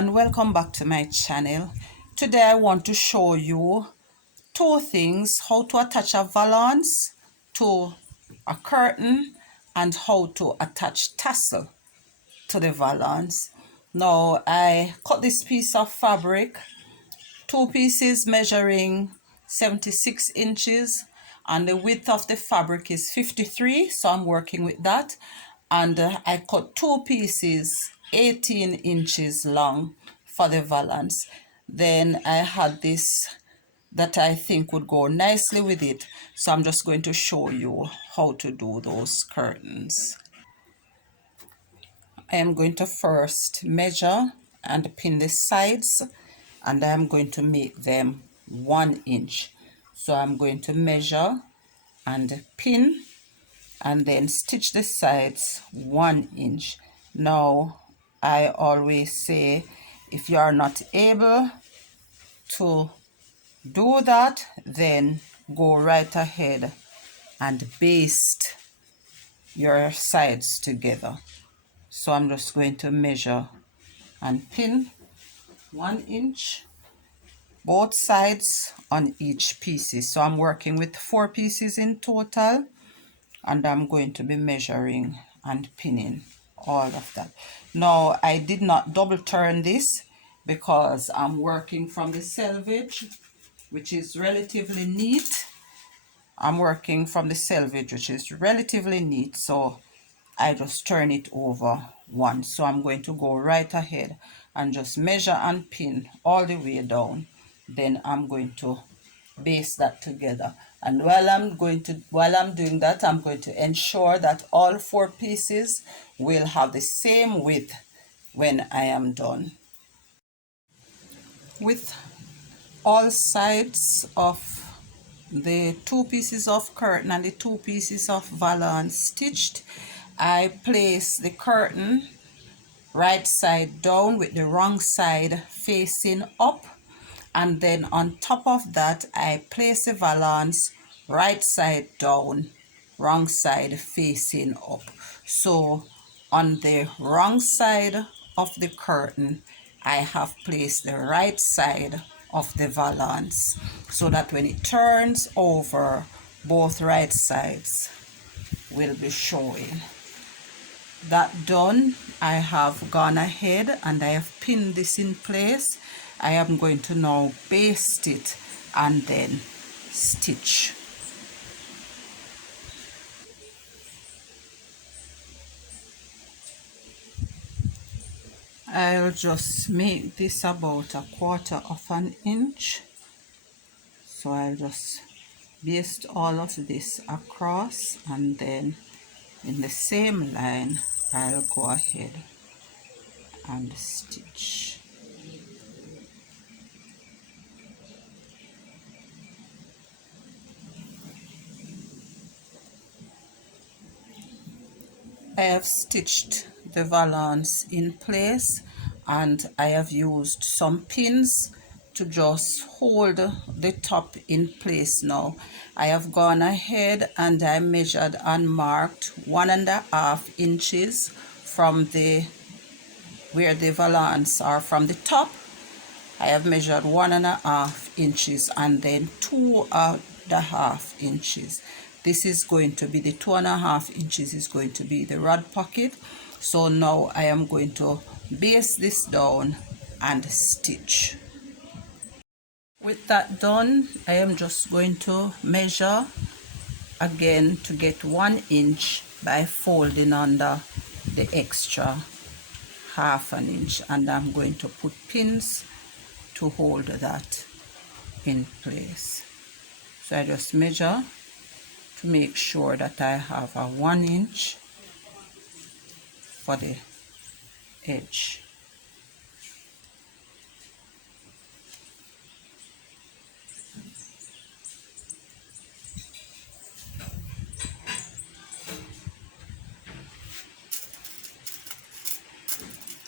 and welcome back to my channel. Today I want to show you two things: how to attach a valance to a curtain and how to attach tassel to the valance. Now I cut this piece of fabric, two pieces measuring 76 inches, and the width of the fabric is 53, so I'm working with that. And I cut two pieces 18 inches long for the valance. Then I had this that I think would go nicely with it, so I'm just going to show you how to do those curtains. I am going to first measure and pin the sides, and I'm going to make them 1 inch. So I'm going to measure and pin and then stitch the sides 1 inch. Now I always say, if you are not able to do that, then go right ahead and baste your sides together. So I'm just going to measure and pin 1 inch both sides on each pieces. So I'm working with 4 pieces in total, and I'm going to be measuring and pinning all of that. Now I did not double turn this because I'm working from the selvage, which is relatively neat. I'm working from the selvage, which is relatively neat, so I just turn it over once. So I'm going to go right ahead and just measure and pin all the way down. Then I'm going to baste that together. And while I'm doing that, I'm going to ensure that all 4 pieces will have the same width when I am done. With all sides of the 2 pieces of curtain and the 2 pieces of valance stitched, I place the curtain right side down with the wrong side facing up, and then on top of that I place the valance right side down, wrong side facing up. So on the wrong side of the curtain I have placed the right side of the valance, so that when it turns over, both right sides will be showing. That done, I have gone ahead and I have pinned this in place. I am going to now baste it and then stitch. I'll just make this about 1/4 of an inch. So I'll just baste all of this across, and then in the same line I'll go ahead and stitch. I have stitched the valance in place, and I have used some pins to just hold the top in place. Now I have gone ahead and I measured and marked 1.5 inches from where the valance are from the top. I have measured 1.5 inches, and then 2.5 inches. This is going to be the 2.5 inches is going to be the rod pocket. So now I am going to baste this down and stitch. With that done, I am just going to measure again to get 1 inch by folding under the extra 1/2 inch, and I'm going to put pins to hold that in place. So I just measure to make sure that I have a 1 inch for the edge.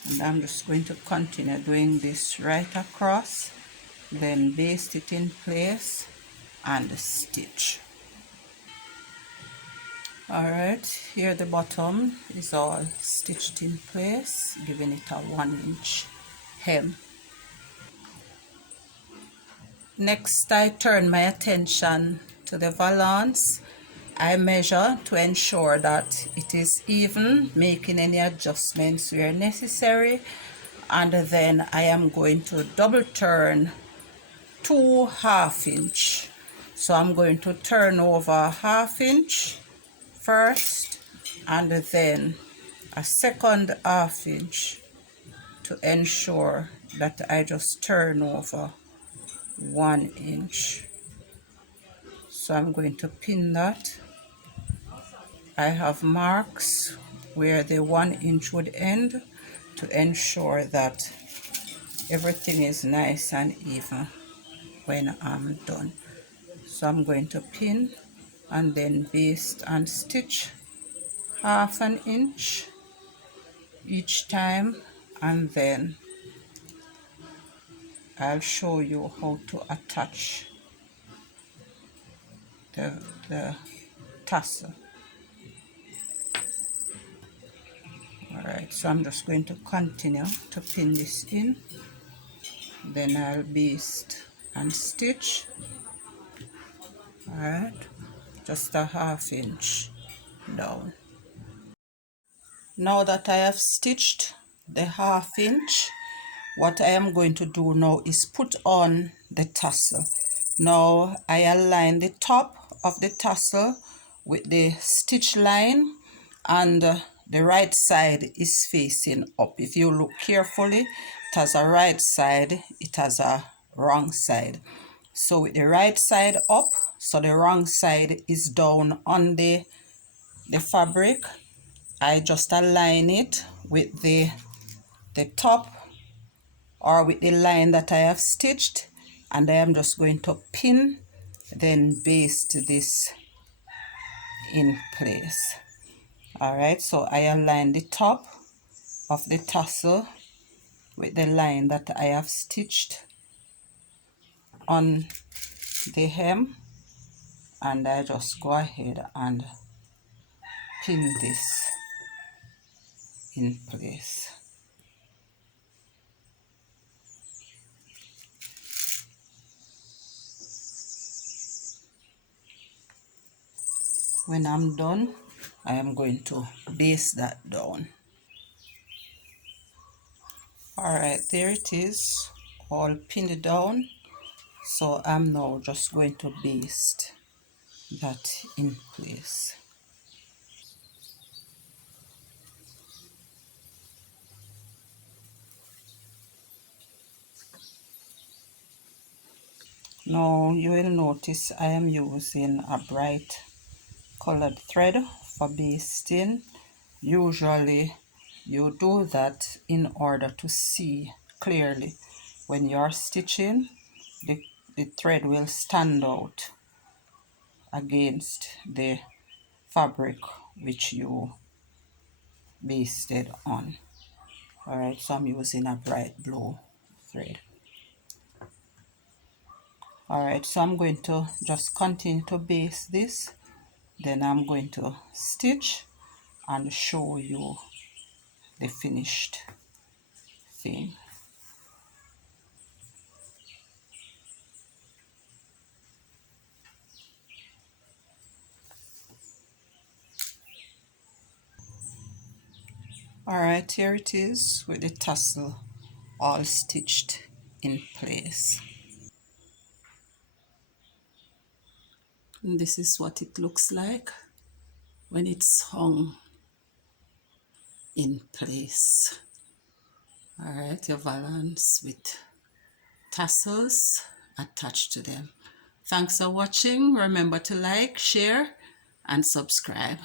And I'm just going to continue doing this right across, then baste it in place and stitch. Alright, here the bottom is all stitched in place, giving it a 1 inch hem. Next, I turn my attention to the valance. I measure to ensure that it is even, making any adjustments where necessary, and then I am going to double turn 2 1/2 inch. So I'm going to turn over 1/2 inch first, and then a second 1/2 inch to ensure that I just turn over 1 inch. So I'm going to pin that. I have marks where the 1 inch would end to ensure that everything is nice and even when I'm done. So I'm going to pin and then baste and stitch 1/2 inch each time, and then I'll show you how to attach the tassel. Alright, so I'm just going to continue to pin this in, then I'll baste and stitch. Alright, just a 1/2 inch down. Now that I have stitched the 1/2 inch, what I am going to do now is put on the tassel. Now I align the top of the tassel with the stitch line, and the right side is facing up. If you look carefully, it has a right side, it has a wrong side. So with the right side up, so the wrong side is down on the fabric, I just align it with the top, or with the line that I have stitched, and I am just going to pin, then baste this in place. Alright, so I align the top of the tassel with the line that I have stitched on the hem, and I just go ahead and pin this in place. When I'm done, I am going to baste that down. Alright, there it is, all pinned down. So I'm now just going to baste that in place. Now you will notice I am using a bright colored thread for basting. Usually you do that in order to see clearly. When you're stitching, the thread will stand out against the fabric which you basted on. Alright, so I'm using a bright blue thread. Alright, so I'm going to just continue to baste this, then I'm going to stitch and show you the finished thing. Alright, here it is with the tassel all stitched in place. And this is what it looks like when it's hung in place. Alright, your valance with tassels attached to them. Thanks for watching. Remember to like, share, and subscribe.